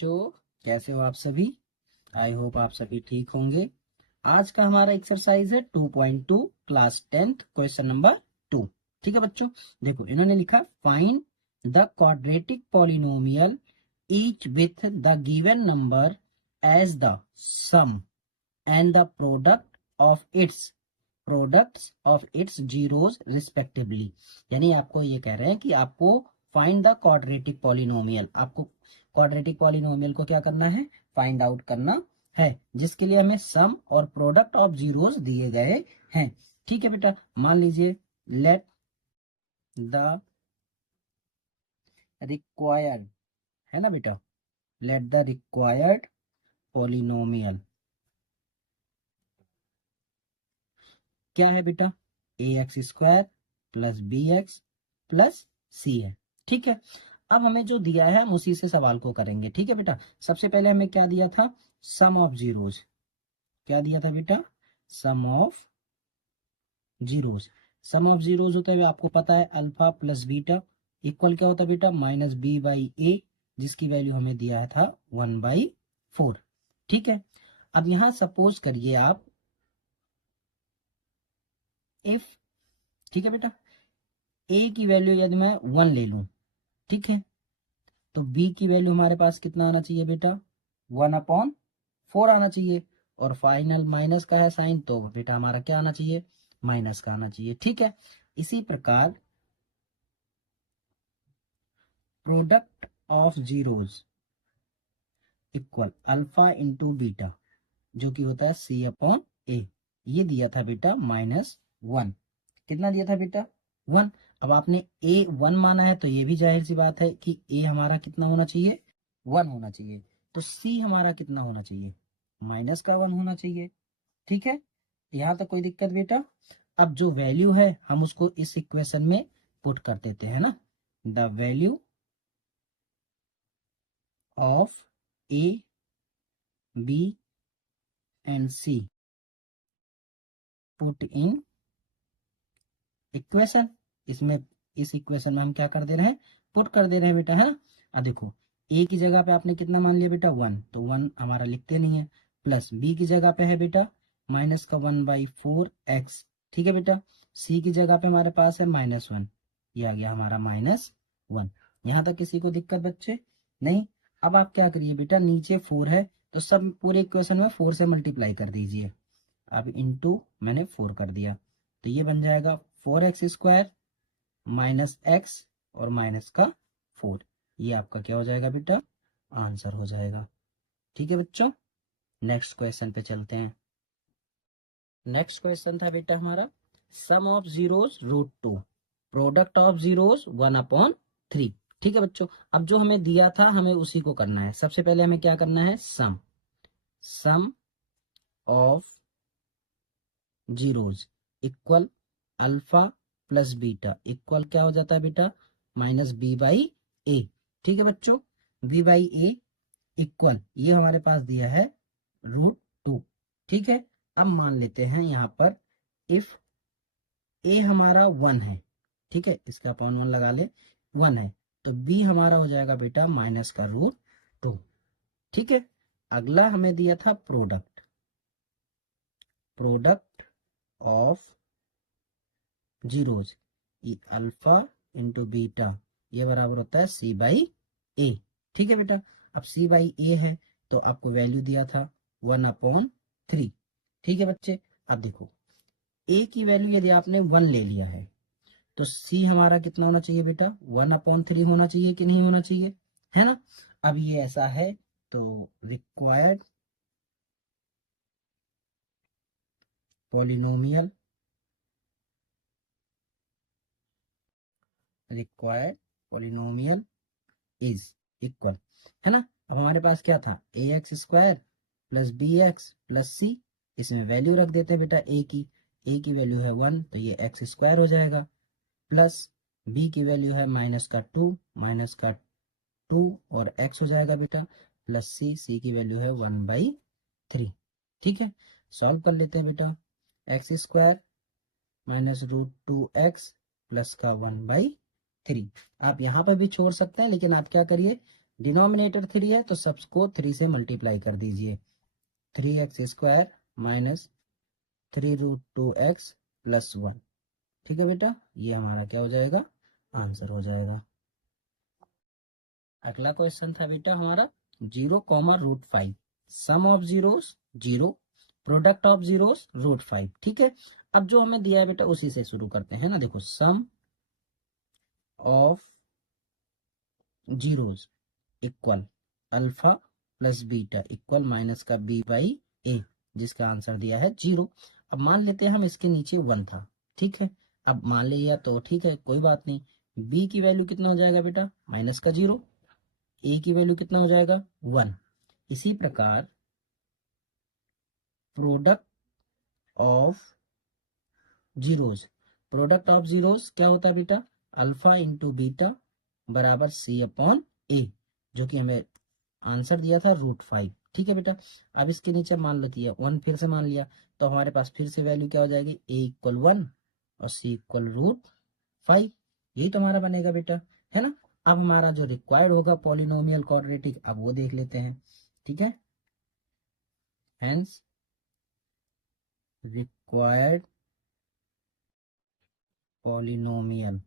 बच्चों, कैसे हो आप सभी। आई होप आप सभी ठीक होंगे। आज का हमारा एक्सरसाइज है 2.2 क्लास 10th क्वेश्चन नंबर 2। ठीक है बच्चों, देखो इन्होंने लिखा find the quadratic polynomial each with the given number as the sum and the products of its zeros respectively. यानी आपको ये कह रहे हैं कि आपको फाइंड द क्वाड्रेटिक पॉलिनोमियल, आपको क्वाड्रेटिक पॉलिनोमियल को क्या करना है, फाइंड आउट करना है, जिसके लिए हमें सम और प्रोडक्ट ऑफ जीरोस दिए गए हैं। ठीक है बेटा, मान लीजिए लेट द रिक्वायर्ड, है ना बेटा, लेट द रिक्वायर्ड पॉलिनोमियल क्या है बेटा, a x square plus b x plus c है। ठीक है, अब हमें जो दिया है हम उसी से सवाल को करेंगे। ठीक है बेटा, सबसे पहले हमें क्या दिया था, सम ऑफ जीरोस। क्या दिया था बेटा, sum of zeros. Sum of zeros होता है, आपको पता है, अल्फा प्लस बीटा इक्वल क्या होता है बेटा, माइनस बी बाई ए, जिसकी वैल्यू हमें दिया था 1/4। ठीक है, अब यहां सपोज करिए आप इफ, ठीक है बेटा, ए की वैल्यू यदि मैं 1 ले लूं, ठीक है, तो बी की वैल्यू हमारे पास कितना आना चाहिए बेटा, 1/4 आना चाहिए। और फाइनल माइनस का है साइन, तो बेटा हमारा क्या आना चाहिए, माइनस का आना चाहिए। ठीक है, इसी प्रकार product of zeros equal alpha into beta, जो कि होता है C/A, ये दिया था बेटा -1। कितना दिया था बेटा, 1। अब आपने ए 1 माना है, तो ये भी जाहिर सी बात है कि ए हमारा कितना होना चाहिए, 1 होना चाहिए। तो सी हमारा कितना होना चाहिए, -1 होना चाहिए। ठीक है, यहाँ तक कोई दिक्कत बेटा। अब जो वैल्यू है हम उसको इस इक्वेशन में पुट कर देते हैं ना, the value of A B and C put in equation. इसमें इस इक्वेशन में हम क्या कर दे रहे हैं, पुट कर दे रहे हैं बेटा, है ना। अब देखो ए की जगह पे आपने कितना मान लिया बेटा, 1, तो 1 हमारा लिखते नहीं है। प्लस बी की जगह पे है बेटा माइनस का 1/4x। ठीक है बेटा, सी की जगह पे हमारे पास है -1, ये आ गया हमारा -1। यहाँ तक किसी को दिक्कत बच्चे, नहीं। अब आप क्या करिए बेटा, नीचे 4 है तो सब पूरे इक्वेशन में 4 से मल्टीप्लाई कर दीजिए। अब इंटू मैंने 4 कर दिया, तो ये बन जाएगा 4x² माइनस एक्स और माइनस का 4। ये आपका क्या हो जाएगा बेटा, आंसर हो जाएगा। ठीक है बच्चों, नेक्स्ट क्वेश्चन पे चलते हैं। नेक्स्ट क्वेश्चन था बेटा हमारा sum of zeros √2, product of zeros 1/3। ठीक है बच्चों, अब जो हमें दिया था हमें उसी को करना है। सबसे पहले हमें क्या करना है, sum of zeros equal alpha plus beta equal क्या हो जाता है बेटा, -b/a। ठीक है बच्चों, b/a इक्वल ये हमारे पास दिया है √2। ठीक है, अब मान लेते हैं यहाँ पर इफ a हमारा 1 है, ठीक है, इसका अपॉन 1 लगा ले, 1 है, तो b हमारा हो जाएगा बेटा माइनस का √2। ठीक है, अगला हमें दिया था प्रोडक्ट ऑफ जीरोस, ये अल्फा इंटू बीटा, ये बराबर होता है C/A। ठीक है बेटा, अब C/A है तो आपको वैल्यू दिया था 1/3। ठीक है बच्चे, अब देखो A की वैल्यू यदि आपने 1 ले लिया है तो C हमारा कितना होना चाहिए बेटा, 1/3 होना चाहिए कि नहीं होना चाहिए, है ना। अब ये ऐसा है तो रिक्वायर्ड पॉलिनोमियल इज इक्वल, है ना। अब हमारे पास क्या था, ax² plus bx plus c, इसमें वैल्यू रख देते हैं बेटा a की वैल्यू है 1, तो ये x² हो जाएगा, प्लस b की वैल्यू है -2 और x हो जाएगा बेटा, प्लस c की वैल्यू है 1/3। ठीक है, सॉल्व कर लेते हैं बेटा, x² -√2x प्लस का 1/3। आप यहाँ पर भी छोड़ सकते हैं, लेकिन आप क्या करिए, डिनोमिनेटर 3 है तो सबको 3 से मल्टीप्लाई कर दीजिए। 3x² minus 3√2x plus 1। ठीक है बेटा, ये हमारा क्या हो जाएगा, आंसर हो जाएगा। अगला क्वेश्चन था बेटा हमारा 0, sum of zeros 0, product of zeros √5। ठीक है, अब जो हमें दिया है बेटा उसी से शुरू करते हैं ना। देखो, sum of zeros equal alpha plus beta equal minus का b बाई ए, जिसका आंसर दिया है 0। अब मान लेते हैं हम इसके नीचे 1 था। ठीक है, अब मान लिया तो ठीक है, कोई बात नहीं। b की वैल्यू कितना हो जाएगा बेटा, माइनस का 0। a की वैल्यू कितना हो जाएगा, 1। इसी प्रकार product of zeros, product of zeros क्या होता है बेटा, अल्फा इंटू बीटा बराबर c अपॉन ए, जो कि हमें आंसर दिया था √5। ठीक है बेटा, अब इसके नीचे मान लेती है 1, फिर से मान लिया तो हमारे पास फिर से वैल्यू क्या हो जाएगी, a इक्वल 1 और c इक्वल √5। यही तो हमारा बनेगा बेटा, है ना। अब हमारा जो रिक्वायर्ड होगा पॉलिनोमियल क्वाड्रेटिक, अब वो देख लेते हैं। ठीक है, हेंस रिक्वायर्ड पॉलिनोमियल।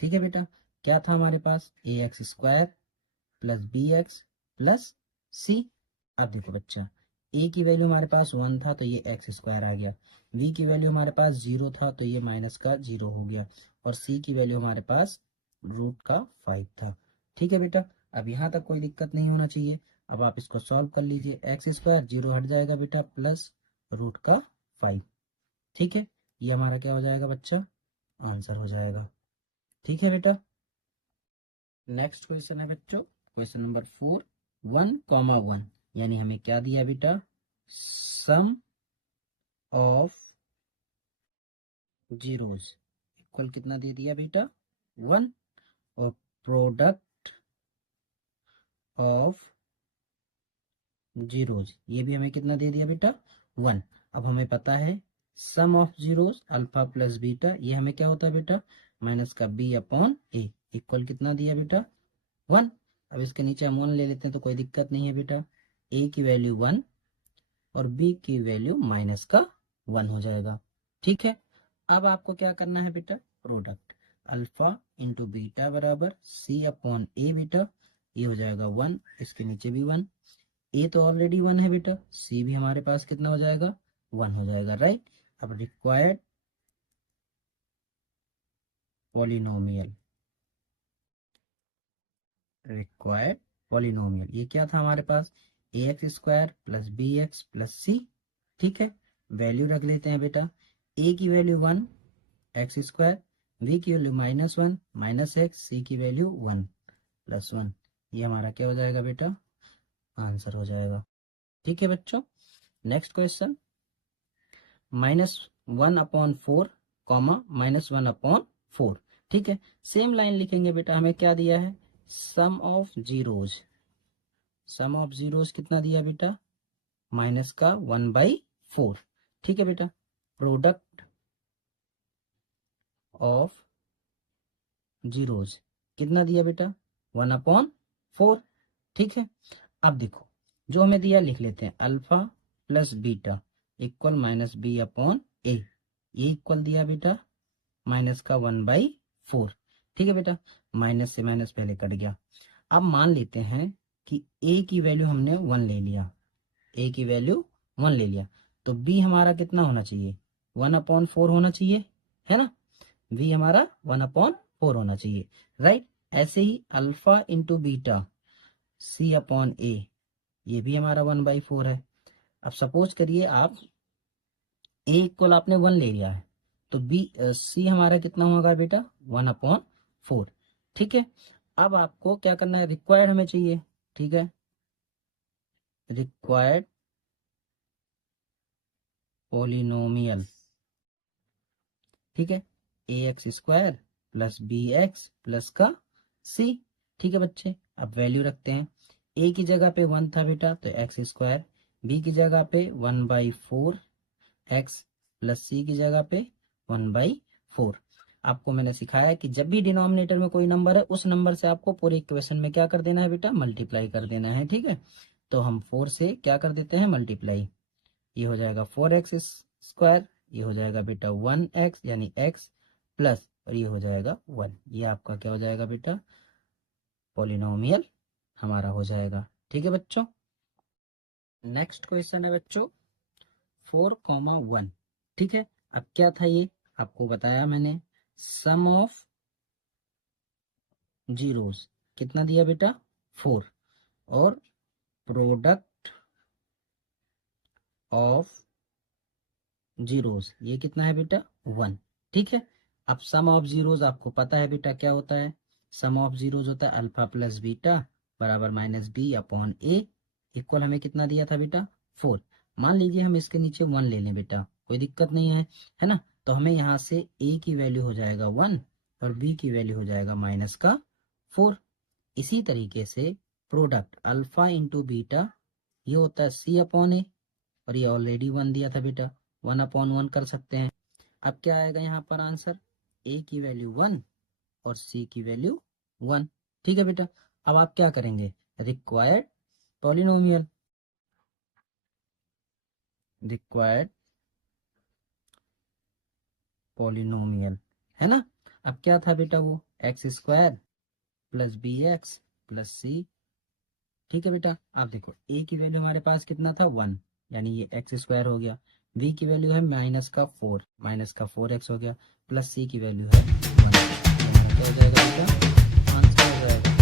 ठीक है बेटा, क्या था हमारे पास, ax² plus bx plus c। अब देखो बच्चा, a की वैल्यू हमारे पास 1 था तो ये x² आ गया, b की वैल्यू हमारे पास 0 था तो ये माइनस का 0 हो गया, और c की वैल्यू हमारे पास √5 था। ठीक है बेटा, अब यहाँ तक कोई दिक्कत नहीं होना चाहिए। अब आप इसको सॉल्व कर लीजिए, x² 0 हट जाएगा बेटा, प्लस √5। ठीक है, ये हमारा क्या हो जाएगा बच्चा, आंसर हो जाएगा। ठीक है बेटा, नेक्स्ट क्वेश्चन है बच्चों, क्वेश्चन नंबर 4, 1, 1, यानी हमें क्या दिया बेटा, सम ऑफ जीरोस इक्वल कितना दे दिया बेटा, 1, और प्रोडक्ट ऑफ जीरोस ये भी हमें कितना दे दिया बेटा, 1। अब हमें पता है sum of zeros alpha plus beta, ये हमें क्या होता है बेटा, माइनस का b अपॉन ए इक्वल कितना दिया बेटा, 1। अब इसके नीचे हम 1 ले लेते हैं तो कोई दिक्कत नहीं है बेटा, a की वैल्यू 1 और b की वैल्यू माइनस का 1 हो जाएगा। ठीक है, अब आपको क्या करना है बेटा, प्रोडक्ट अल्फा इंटू बीटा बराबर c अपॉन ए बेटा, ये हो जाएगा 1, इसके नीचे भी 1, a तो ऑलरेडी 1 है बेटा, c भी हमारे पास कितना हो जाएगा, 1 हो जाएगा, राइट। अब रिक्वायर्ड पॉलिनोमियल, रिक्वायर्ड पॉलिनोमियल ये क्या था हमारे पास, ax² plus bx plus c। ठीक है, वैल्यू रख लेते हैं बेटा, a की वैल्यू 1 x², b की वैल्यू -1 माइनस x, c की वैल्यू 1 प्लस 1। ये हमारा क्या हो जाएगा बेटा, आंसर हो जाएगा। ठीक है बच्चों, नेक्स्ट क्वेश्चन, -1/4 कॉमा -1/4। ठीक है, सेम लाइन लिखेंगे बेटा, हमें क्या दिया है, sum of zeros, sum of zeros कितना दिया बेटा, माइनस का 1/4। ठीक है बेटा, प्रोडक्ट ऑफ जीरोस कितना दिया बेटा, 1/4। ठीक है, अब देखो जो हमें दिया लिख लेते हैं, alpha plus beta equal minus b upon a, ये इक्वल दिया बेटा माइनस का 1/4। ठीक है बेटा, माइनस से माइनस पहले कट गया। अब मान लेते हैं कि a की वैल्यू हमने 1 ले लिया, a की वैल्यू 1 ले लिया, तो b हमारा कितना होना चाहिए, 1/4 होना चाहिए, है ना। v हमारा 1/4 होना चाहिए, राइट। ऐसे ही alpha into beta c upon a, ये भी हमारा 1/4 है। अब सपोज करिए आप a इक्वल आपने 1 ले लिया है, तो c हमारा कितना होगा बेटा, 1/4। ठीक है, अब आपको क्या करना है, रिक्वायर्ड हमें चाहिए। ठीक है, रिक्वायर्ड पॉलिनोमियल। ठीक है, ax² प्लस bx प्लस का c। ठीक है बच्चे, अब वैल्यू रखते हैं, a की जगह पे 1 था बेटा तो x², b की जगह पे 1/4 x प्लस c की जगह पे 1/4। आपको मैंने सिखाया है कि जब भी डिनोमिनेटर में कोई नंबर है उस नंबर से आपको पूरे इक्वेशन में क्या कर देना है बेटा, मल्टीप्लाई कर देना है। ठीक है, तो हम 4 से क्या कर देते हैं, मल्टीप्लाई। ये हो जाएगा 4x स्क्वायर, ये हो जाएगा बेटा 1x यानी x प्लस, और ये हो जाएगा 1। ये आपका क्या हो जाएगा बेटा, पॉलिनोमियल हमारा हो जाएगा। ठीक है बच्चों, नेक्स्ट क्वेश्चन है बच्चों 4,1। ठीक है, अब क्या था ये आपको बताया मैंने, सम ऑफ जीरोस कितना दिया बेटा, 4, और प्रोडक्ट ऑफ जीरोस ये कितना है बेटा, 1। ठीक है, अब सम ऑफ जीरोस आपको पता है बेटा क्या होता है, सम ऑफ जीरोस होता है अल्फा प्लस बीटा बराबर माइनस बी अपॉन ए, इक्वल हमें कितना दिया था बेटा, 4। मान लीजिए हम इसके नीचे 1 ले लें बेटा, कोई दिक्कत नहीं है ना, तो हमें यहाँ से ए की वैल्यू हो जाएगा 1 और बी की वैल्यू हो जाएगा माइनस का 4। इसी तरीके से प्रोडक्ट अल्फा इंटू बीटा ये होता है सी अपॉन ए, और ये ऑलरेडी 1 दिया था बेटा, 1/1 कर सकते हैं। अब क्या आएगा यहाँ पर आंसर, ए की वैल्यू 1 और सी की वैल्यू 1। ठीक है बेटा, अब आप क्या करेंगे, रिक्वायर्ड पॉलिनोमियल, रिक्वायर्ड पॉलिनोमियल है ना। अब क्या था बेटा वो, x square plus b x plus c. ठीक है बेटा, आप देखो ए की वैल्यू हमारे पास कितना था, 1, यानी ये एक्स स्क्वायर हो गया, बी की वैल्यू है माइनस का 4, माइनस का 4x हो गया, प्लस सी की वैल्यू है 1। क्या हो जाएगा बेटा, आंसर हो जाएगा।